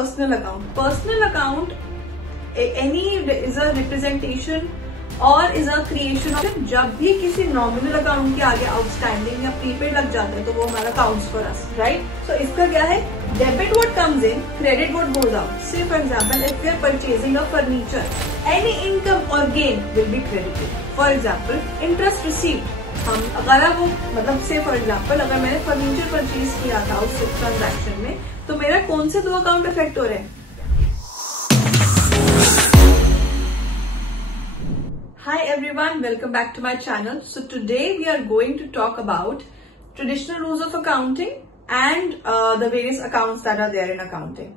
Personal account. Personal account any is a representation और is a creation of. जब भी किसी नॉमिनल अकाउंट के आगे आउटस्टैंडिंग या प्रीपेड लग जाता है तो वो हमारा counts for us, right. So इसका क्या है, debit what comes in, credit what goes out. Say for example if we are purchasing a furniture, any income और gain will be credited. For example interest received, हम अगर वो मतलब से for example अगर मैंने फर्नीचर परचेज किया था उस ट्रांजैक्शन में, तो मेरा कौन से दो अकाउंट इफेक्ट हो रहे हैं. Hi everyone, welcome back to my channel. So today we are going to talk about traditional rules of accounting and the various accounts that are there in accounting.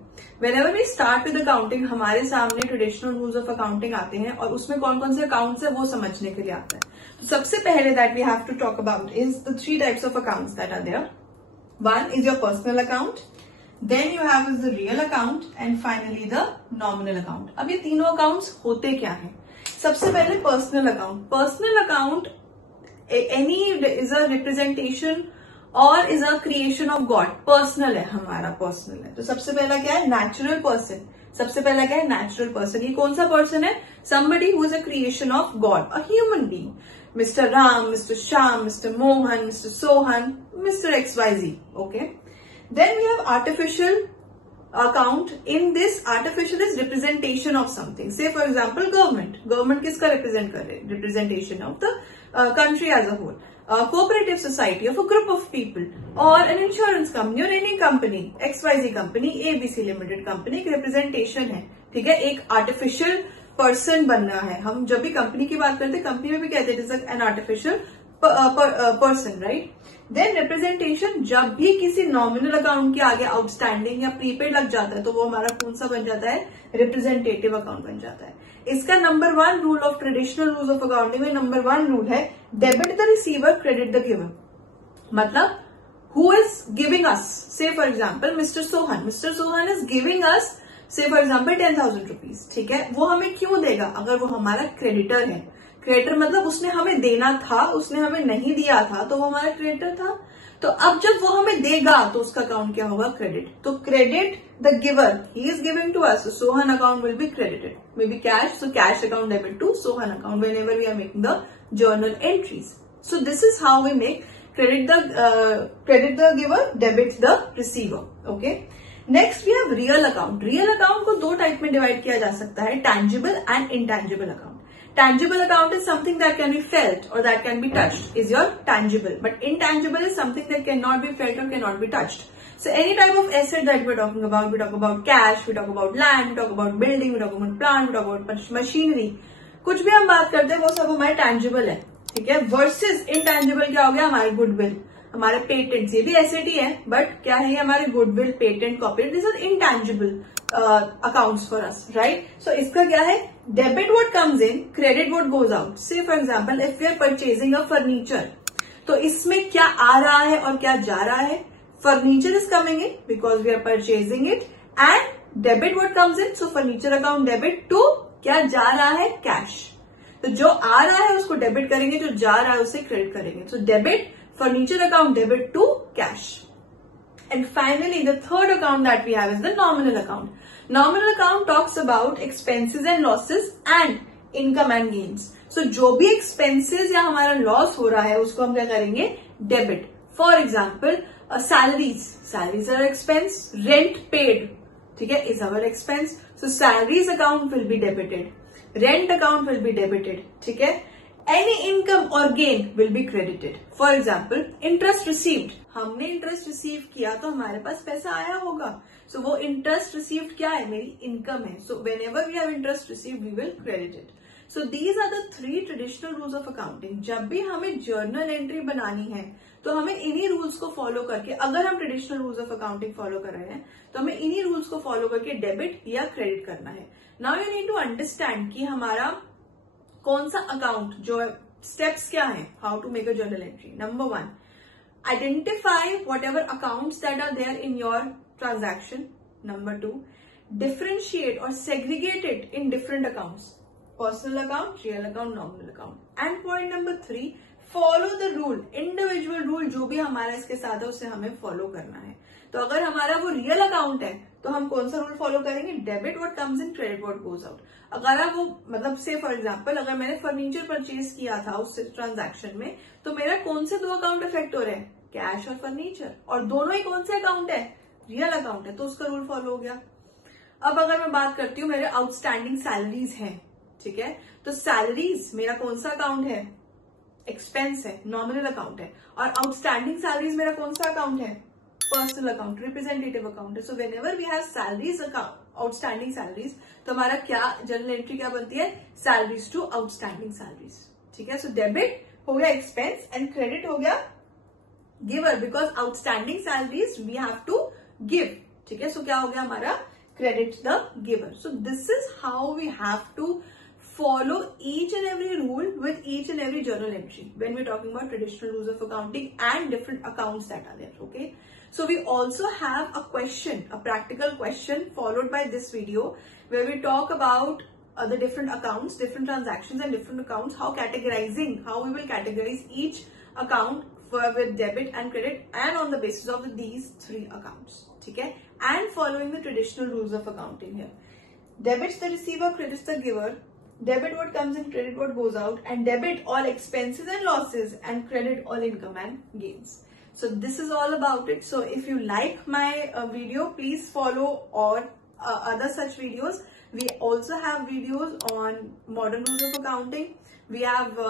Whenever we start with accounting, हमारे सामने traditional rules of accounting आते हैं और उसमें कौन कौन से accounts है वो समझने के लिए आता है. तो सबसे पहले that we have to talk about is the three types of accounts that are there. One is your personal account, then you have is the real account and finally the nominal account. अब ये तीनों accounts होते क्या हैं. सबसे पहले personal account. Personal account any is a representation और is a creation of God. Personal है हमारा, पर्सनल है. तो सबसे पहला क्या है, नेचुरल पर्सन. सबसे पहला क्या है, नेचुरल पर्सन. ये कौन सा पर्सन है, somebody who is a creation of God, a human being. Mister Ram, mister Shyam, mister Mohan, mister Sohan, mister XYZ. Okay. Then we have artificial account. In this, artificial is representation of something. Say for example government. Government किसका represent कर रहे हैं, representation of the country as a whole. Cooperative society of a group of people or an insurance company or any company, XYZ company, ABC limited company एक representation है. ठीक है, एक artificial person बनना है. हम जब भी कंपनी की बात करते हैं, कंपनी में भी कहते हैं an artificial person, right? Then representation, जब भी किसी नॉमिनल अकाउंट के आगे आउटस्टैंडिंग या प्रीपेड लग जाता है तो वो हमारा कौन सा बन जाता है, रिप्रेजेंटेटिव अकाउंट बन जाता है. इसका number 1 rule of traditional rules of accounting में नंबर 1 रूल है debit the receiver, credit the giver. मतलब हु इज गिविंग अस, से for example mister Sohan. Mister Sohan is giving us से फॉर एग्जाम्पल 10,000 रुपीज. ठीक है, वो हमें क्यों देगा, अगर वो हमारा क्रेडिटर है. क्रेडिटर मतलब उसने हमें देना था, उसने हमें नहीं दिया था तो वो हमारा क्रेडिटर था. तो अब जब वो हमें देगा तो उसका अकाउंट क्या होगा, क्रेडिट. तो credit the giver, he is giving to us, Sohan account will be credited. Maybe cash, so cash account debit to Sohan account whenever we are making the journal entries. So this is how we make credit the giver, debit the receiver. Okay. Next we have real account. Real account को दो type में divide किया जा सकता है, tangible and intangible account. Tangible account is something that can be felt or that can be touched, is your tangible. But intangible is something that cannot be felt or cannot be touched. So any type of asset that we're talking about, we talk about cash, we talk about land, we talk about building, we talk about plant, we talk about machinery. कुछ भी हम बात करते हैं वो सब हमारे tangible है. ठीक है. Versus intangible क्या हो गया, हमारे goodwill, हमारे पेटेंट्स. ये भी एसेट ही है बट क्या है, हमारे goodwill, patent, copyright, this is intangible accounts for us, right. So इसका क्या है, debit what comes in, credit what goes out. Say for example if we are purchasing a furniture, तो इसमें क्या आ रहा है और क्या जा रहा है. Furniture is coming in because we are purchasing it and debit what comes in, so furniture account debit to क्या जा रहा है, कैश. तो जो आ रहा है उसको डेबिट करेंगे, जो जा रहा है उसे क्रेडिट करेंगे. So debit furniture account debit to cash. And finally the third account that we have is the nominal account. Nominal account talks about expenses and losses and income and gains. So जो भी expenses या हमारा loss हो रहा है उसको हम क्या करेंगे, debit. For example salaries are expense, rent paid, ठीक है, is our expense. So salaries account will be debited, rent account will be debited. ठीक है. Any income or gain will be credited. For example, interest received. हमने interest receive किया तो हमारे पास पैसा आया होगा. So वो interest received क्या है, मेरी income है. So whenever we have interest received, we will credit it. So these are the 3 traditional rules of accounting. जब भी हमें journal entry बनानी है तो हमें इन्हीं रूल्स को फॉलो करके, अगर हम traditional rules of accounting follow कर रहे हैं तो हमें इन्हीं रूल्स को फॉलो करके डेबिट या क्रेडिट करना है. Now you need to understand कि हमारा कौन सा अकाउंट जो है, स्टेप्स क्या है, how to make a journal entry. Number 1, identify whatever accounts that are there in your transaction. Number 2, differentiate और segregate it in different accounts, personal account, real account, nominal account. And point number 3, follow the rule, individual rule जो भी हमारा इसके साथ है उसे हमें follow करना है. तो अगर हमारा वो रियल अकाउंट है तो हम कौन सा रूल फॉलो करेंगे, debit what comes in, credit what goes out. अगर आप वो मतलब से फॉर एग्जांपल अगर मैंने फर्नीचर परचेज किया था उस ट्रांजैक्शन में, तो मेरा कौन से 2 अकाउंट इफेक्ट हो रहे हैं, कैश और फर्नीचर, और दोनों ही कौन से अकाउंट है, रियल अकाउंट है, तो उसका रूल फॉलो हो गया। अब अगर मैं बात करती हूँ मेरे आउटस्टैंडिंग सैलरीज हैं, ठीक है, तो सैलरीज मेरा कौन सा अकाउंट है, एक्सपेंस है, नॉमिनल अकाउंट है, और आउटस्टैंडिंग सैलरीज मेरा कौन सा अकाउंट है, पर्सनल अकाउंट, रिप्रेजेंटेटिव अकाउंट है। So whenever we have salaries outstanding salaries, तो हमारा क्या जर्नल एंट्री क्या बनती है, सैलरीज टू आउटस्टैंडिंग सैलरीज, ठीक है। सो डेबिट हो गया एक्सपेंस एंड क्रेडिट हो गया giver, because outstanding salaries we have to give, ठीक है। सो क्या हो गया हमारा, credit the giver. So this is how we have to follow each and every rule with each and every journal entry when we're talking about traditional rules of accounting and different accounts that are there, okay. So we also have a question, a practical question followed by this video where we talk about the different accounts, different transactions and different accounts, how we will categorize each account with debit and credit and on the basis of these 3 accounts, ठीक है, and following the traditional rules of accounting here. Debits the receiver, credits the giver, debit what comes in, credit what goes out, and debit all expenses and losses and credit all income and gains. So this is all about it. So if you like my video, please follow or other such videos. We also have videos on modern rules of accounting. We have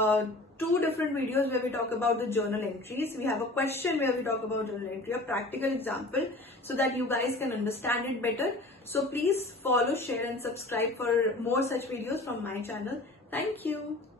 2 different videos where we talk about the journal entries. We have a question where we talk about journal entry, a practical example, so that you guys can understand it better. So please follow, share and subscribe for more such videos from my channel. Thank you.